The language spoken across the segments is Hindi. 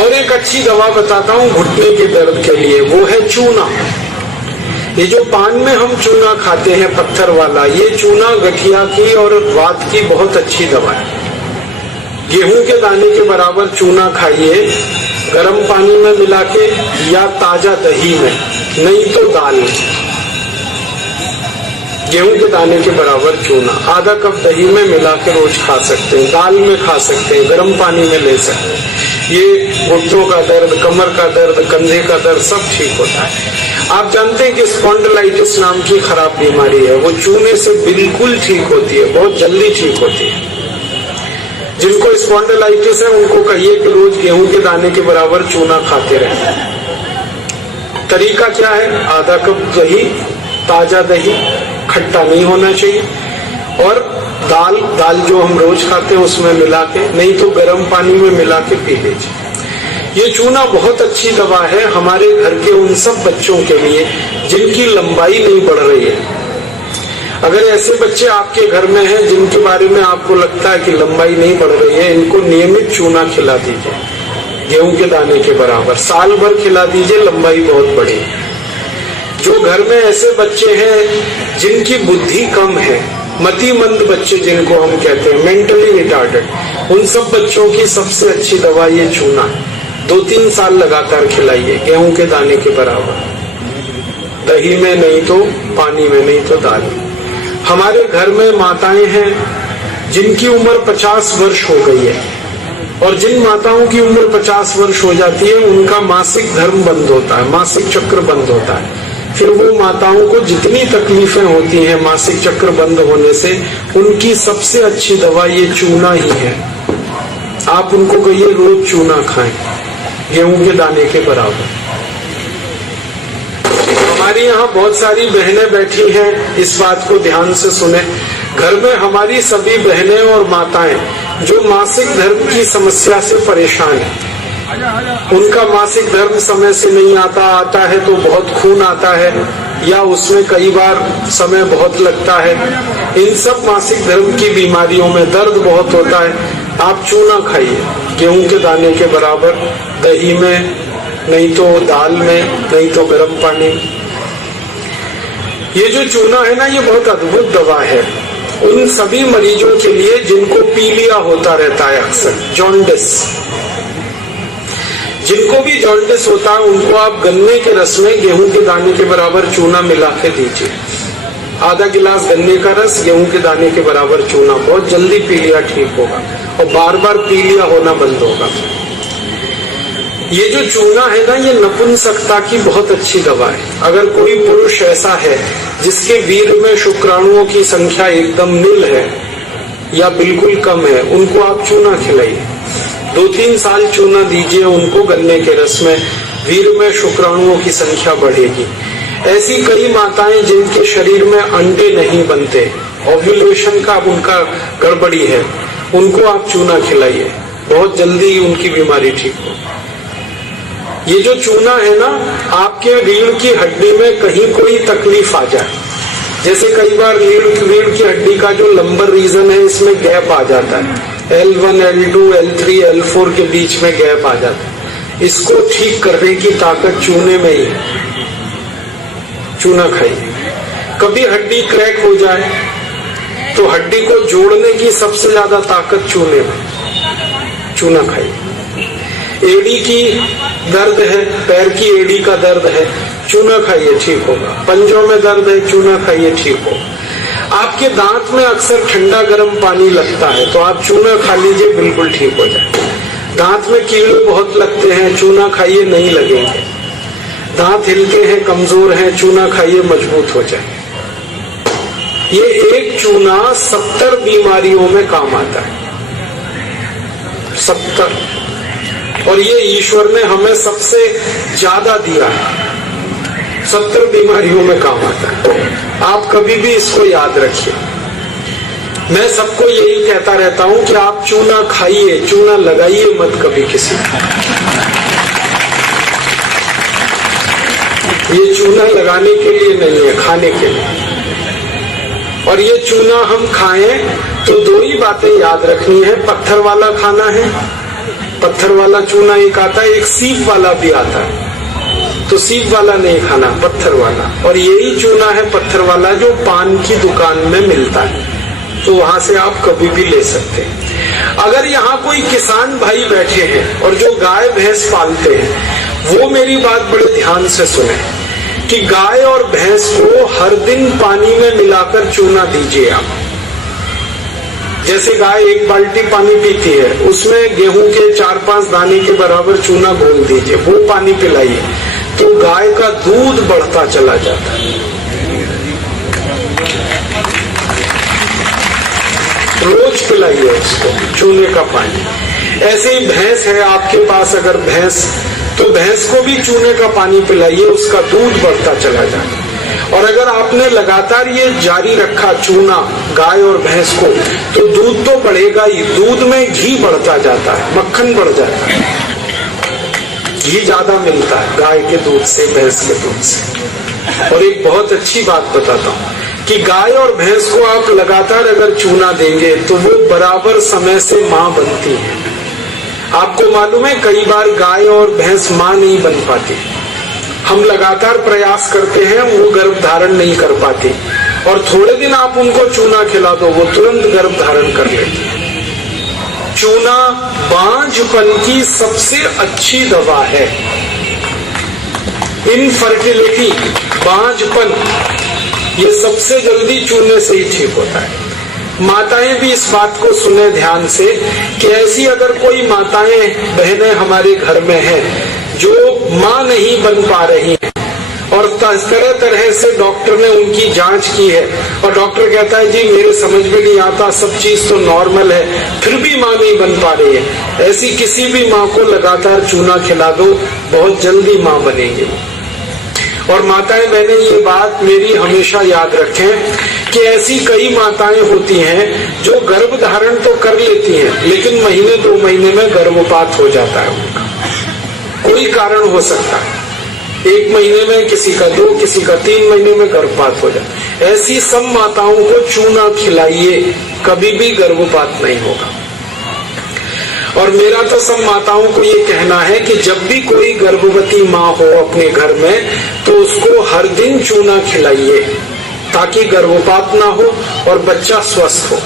और एक अच्छी दवा बताता हूँ घुटने के दर्द के लिए, वो है चूना। ये जो पान में हम चूना खाते हैं पत्थर वाला, ये चूना गठिया की और वात की बहुत अच्छी दवा है। गेहूं के दाने के बराबर चूना खाइए, गर्म पानी में मिला के या ताजा दही में, नहीं तो दाल में। गेहूं के दाने के बराबर चूना आधा कप दही में मिला के रोज खा सकते हैं, दाल में खा सकते हैं, गर्म पानी में ले सकते हैं। ये घुटनों का दर्द, कमर का दर्द, कंधे का दर्द सब ठीक होता है। आप जानते हैं कि स्पॉन्डिलाइटिस नाम की खराब बीमारी है, वो चूने से बिल्कुल ठीक होती है, बहुत जल्दी ठीक होती है। जिनको स्पॉन्डिलाइटिस है उनको कहिए कि रोज गेहूं के दाने के बराबर चूना खाते रहें। तरीका क्या है? आधा कप दही, ताजा दही, खट्टा नहीं होना चाहिए, और दाल जो हम रोज खाते हैं उसमें मिला के, नहीं तो गर्म पानी में मिला के पी लीजिए। ये चूना बहुत अच्छी दवा है हमारे घर के उन सब बच्चों के लिए जिनकी लंबाई नहीं बढ़ रही है। अगर ऐसे बच्चे आपके घर में हैं जिनके बारे में आपको लगता है कि लंबाई नहीं बढ़ रही है, इनको नियमित चूना खिला दीजिए, गेहूं के दाने के बराबर, साल भर खिला दीजिए, लंबाई बहुत बढ़ी। जो घर में ऐसे बच्चे हैं जिनकी बुद्धि कम है, मतिमंद बच्चे जिनको हम कहते हैं, मेंटली रिटार्डेड, उन सब बच्चों की सबसे अच्छी दवा ये चूना है। 2-3 साल लगातार खिलाइए, गेहूं के दाने के बराबर, दही में नहीं तो पानी में, नहीं तो दाल में। हमारे घर में माताएं हैं जिनकी उम्र 50 वर्ष हो गई है, और जिन माताओं की उम्र 50 वर्ष हो जाती है उनका मासिक धर्म बंद होता है, मासिक चक्र बंद होता है। फिर वो माताओं को जितनी तकलीफें होती हैं मासिक चक्र बंद होने से, उनकी सबसे अच्छी दवा ये चूना ही है। आप उनको कहिए रोज चूना खाएं, गेहूं के दाने के बराबर। हमारी यहाँ बहुत सारी बहनें बैठी हैं, इस बात को ध्यान से सुने। घर में हमारी सभी बहनें और माताएं जो मासिक धर्म की समस्या से परेशान हैं, उनका मासिक धर्म समय से नहीं आता है तो बहुत खून आता है, या उसमें कई बार समय बहुत लगता है, इन सब मासिक धर्म की बीमारियों में दर्द बहुत होता है। आप चूना खाइए, गेहूं के दाने के बराबर, दही में, नहीं तो दाल में, नहीं तो गर्म पानी में। ये जो चूना है ना, ये बहुत अद्भुत दवा है उन सभी मरीजों के लिए जिनको पीलिया होता रहता है, अक्सर जॉन्डिस। जिनको भी जॉन्डिस होता है उनको आप गन्ने के रस में गेहूं के दाने के बराबर चूना मिला के दीजिए। आधा गिलास गन्ने का रस, गेहूं के दाने के बराबर चूना, बहुत जल्दी पीलिया ठीक होगा और बार बार पीलिया होना बंद होगा। ये जो चूना है ना, ये नपुंसकता की बहुत अच्छी दवा है। अगर कोई पुरुष ऐसा है जिसके वीर्य में शुक्राणुओं की संख्या एकदम नील है या बिल्कुल कम है, उनको आप चूना खिलाइए। 2-3 साल चूना दीजिए उनको गन्ने के रस में, वीर्य में शुक्राणुओं की संख्या बढ़ेगी। ऐसी कई माताएं जिनके शरीर में अंडे नहीं बनते, ओव्यूलेशन का उनका गड़बड़ी है, उनको आप चूना खिलाइए, बहुत जल्दी उनकी बीमारी ठीक हो। ये जो चूना है ना, आपके रीढ़ की हड्डी में कहीं कोई तकलीफ आ जाए, जैसे कई बार रीढ़ की हड्डी का जो लंबर रीजन है इसमें गैप आ जाता है, L1, L2, L3, L4 के बीच में गैप आ जाता है, इसको ठीक करने की ताकत चूने में ही है। चूना खाइए। कभी हड्डी क्रैक हो जाए तो हड्डी को जोड़ने की सबसे ज्यादा ताकत चूने में, चूना खाइए। एड़ी की दर्द है, पैर की एड़ी का दर्द है, चूना खाइए, ठीक होगा। पंजों में दर्द है, चूना खाइए, ठीक होगा। आपके दांत में अक्सर ठंडा गर्म पानी लगता है तो आप चूना खा लीजिए, बिल्कुल ठीक हो जाए। दांत में कीड़े बहुत लगते हैं, चूना खाइए, नहीं लगेंगे। दांत हिलते हैं, कमजोर हैं, चूना खाइए, मजबूत हो जाए। ये एक चूना 70 बीमारियों में काम आता है, 70। और ये ईश्वर ने हमें सबसे ज्यादा दिया है, 70 बीमारियों में काम आता है। आप कभी भी इसको याद रखिए। मैं सबको यही कहता रहता हूं कि आप चूना खाइए, चूना लगाइए मत कभी किसी को। ये चूना लगाने के लिए नहीं है, खाने के लिए। और ये चूना हम खाएं तो 2 ही बातें याद रखनी है, पत्थर वाला खाना है पत्थर वाला चूना एक आता है, एक सीप वाला भी आता है। तो सीप वाला नहीं खाना, पत्थर वाला। और यही चूना है पत्थर वाला जो पान की दुकान में मिलता है, तो वहां से आप कभी भी ले सकते हैं। अगर यहाँ कोई किसान भाई बैठे हैं और जो गाय भैंस पालते हैं, वो मेरी बात बड़े ध्यान से सुने कि गाय और भैंस को हर दिन पानी में मिलाकर चूना दीजिए आप। जैसे गाय 1 बाल्टी पानी पीती है, उसमें गेहूं के 4-5 दाने के बराबर चूना घोल दीजिए, वो पानी पिलाइए, तो गाय का दूध बढ़ता चला जाता है। रोज पिलाइए उसको चूने का पानी। ऐसे ही भैंस है आपके पास, अगर भैंस, तो भैंस को भी चूने का पानी पिलाइए, उसका दूध बढ़ता चला जाता है। और अगर आपने लगातार ये जारी रखा चूना गाय और भैंस को, तो दूध तो बढ़ेगा ही, दूध में घी बढ़ता जाता है, मक्खन बढ़ जाता है, घी ज्यादा मिलता है गाय के दूध से, भैंस के दूध से। और एक बहुत अच्छी बात बताता हूँ कि गाय और भैंस को आप लगातार अगर चूना देंगे तो वो बराबर समय से माँ बनती है। आपको मालूम है कई बार गाय और भैंस माँ नहीं बन पाती, हम लगातार प्रयास करते हैं, वो गर्भ धारण नहीं कर पाती, और थोड़े दिन आप उनको चूना खिला दो, वो तुरंत गर्भ धारण कर लेती है। चूना बांझपन की सबसे अच्छी दवा है। इनफर्टिलिटी, बांझपन, ये सबसे जल्दी चूने से ही ठीक होता है। माताएं भी इस बात को सुने ध्यान से कि ऐसी अगर कोई माताएं बहनें हमारे घर में हैं जो मां नहीं बन पा रही हैं, और तरह तरह से डॉक्टर ने उनकी जांच की है, और डॉक्टर कहता है जी मेरे समझ में नहीं आता, सब चीज तो नॉर्मल है, फिर भी मां नहीं बन पा रही है, ऐसी किसी भी मां को लगातार चूना खिला दो, बहुत जल्दी मां बनेगी। और माताएं बहनें ये बात मेरी हमेशा याद रखें कि ऐसी कई माताएं होती हैं जो गर्भ धारण तो कर लेती हैं, लेकिन महीने 2 महीने में गर्भपात हो जाता है उनका, कोई कारण हो सकता है। 1 महीने में किसी का 2, किसी का 3 महीने में गर्भपात हो जाता है। ऐसी सब माताओं को चूना खिलाइए, कभी भी गर्भपात नहीं होगा। और मेरा तो सब माताओं को ये कहना है कि जब भी कोई गर्भवती माँ हो अपने घर में, तो उसको हर दिन चूना खिलाइए ताकि गर्भपात ना हो और बच्चा स्वस्थ हो।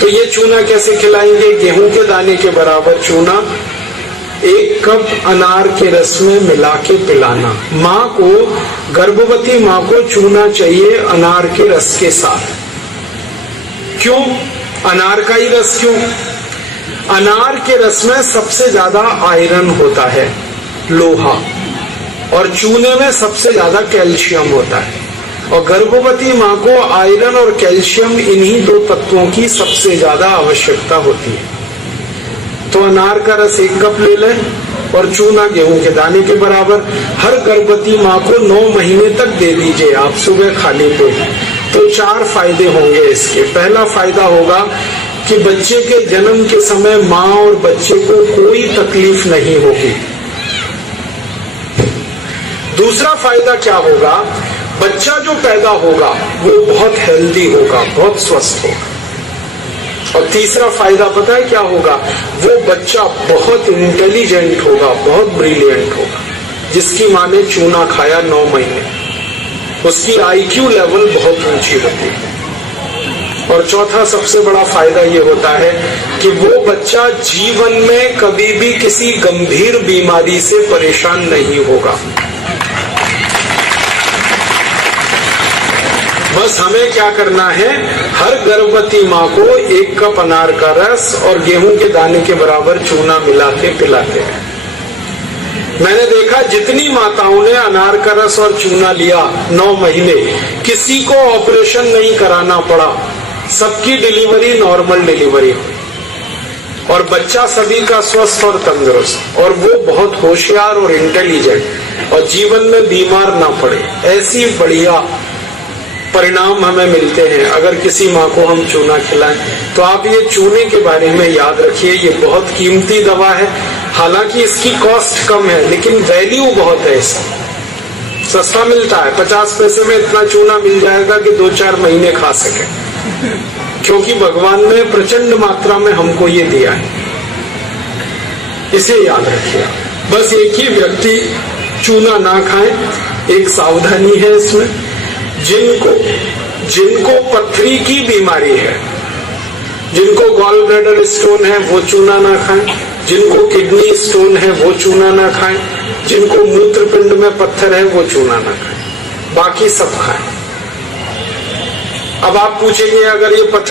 तो ये चूना कैसे खिलाएंगे? गेहूं के दाने के बराबर चूना 1 कप अनार के रस में मिला के पिलाना। माँ को, गर्भवती माँ को चूना चाहिए अनार के रस के साथ। क्यों अनार का ही रस? क्यों? अनार के रस में सबसे ज्यादा आयरन होता है, लोहा, और चूने में सबसे ज्यादा कैल्शियम होता है। और गर्भवती माँ को आयरन और कैल्शियम, इन्हीं 2 तत्वों की सबसे ज्यादा आवश्यकता होती है। तो अनार का रस 1 कप ले लें और चूना गेहूं के दाने के बराबर हर गर्भवती माँ को 9 महीने तक दे दीजिए आप, सुबह खाली पेट। तो 4 फायदे होंगे इसके। पहला फायदा होगा कि बच्चे के जन्म के समय माँ और बच्चे को कोई तकलीफ नहीं होगी। दूसरा फायदा क्या होगा? बच्चा जो पैदा होगा वो बहुत हेल्दी होगा, बहुत स्वस्थ होगा। और तीसरा फायदा पता है क्या होगा? वो बच्चा बहुत इंटेलिजेंट होगा, बहुत ब्रिलियंट होगा। जिसकी माँ ने चूना खाया 9 महीने, उसकी IQ लेवल बहुत ऊंची होती है। और चौथा सबसे बड़ा फायदा ये होता है कि वो बच्चा जीवन में कभी भी किसी गंभीर बीमारी से परेशान नहीं होगा। बस हमें क्या करना है? हर गर्भवती माँ को 1 कप अनार का रस और गेहूं के दाने के बराबर चूना मिला के पिलाते हैं। मैंने देखा जितनी माताओं ने अनार का रस और चूना लिया 9 महीने, किसी को ऑपरेशन नहीं कराना पड़ा, सबकी डिलीवरी नॉर्मल डिलीवरी हुई और बच्चा सभी का स्वस्थ और तंदुरुस्त, और वो बहुत होशियार और इंटेलिजेंट, और जीवन में बीमार ना पड़े। ऐसी बढ़िया परिणाम हमें मिलते हैं अगर किसी माँ को हम चूना खिलाएं। तो आप ये चूने के बारे में याद रखिए, ये बहुत कीमती दवा है। हालांकि इसकी कॉस्ट कम है, लेकिन वैल्यू बहुत है इसका। सस्ता मिलता है, 50 पैसे में इतना चूना मिल जाएगा कि 2-4 महीने खा सके, क्योंकि भगवान ने प्रचंड मात्रा में हमको ये दिया है। इसे याद रखिए। बस एक ही व्यक्ति चूना ना खाए, एक सावधानी है इसमें। जिनको पथरी की बीमारी है, जिनको गॉल ब्लैडर स्टोन है, वो चूना ना खाएं। जिनको किडनी स्टोन है, वो चूना ना खाएं। जिनको मूत्रपिंड में पत्थर है, वो चूना ना खाएं। बाकी सब खाएं। अब आप पूछेंगे, अगर ये पत्थर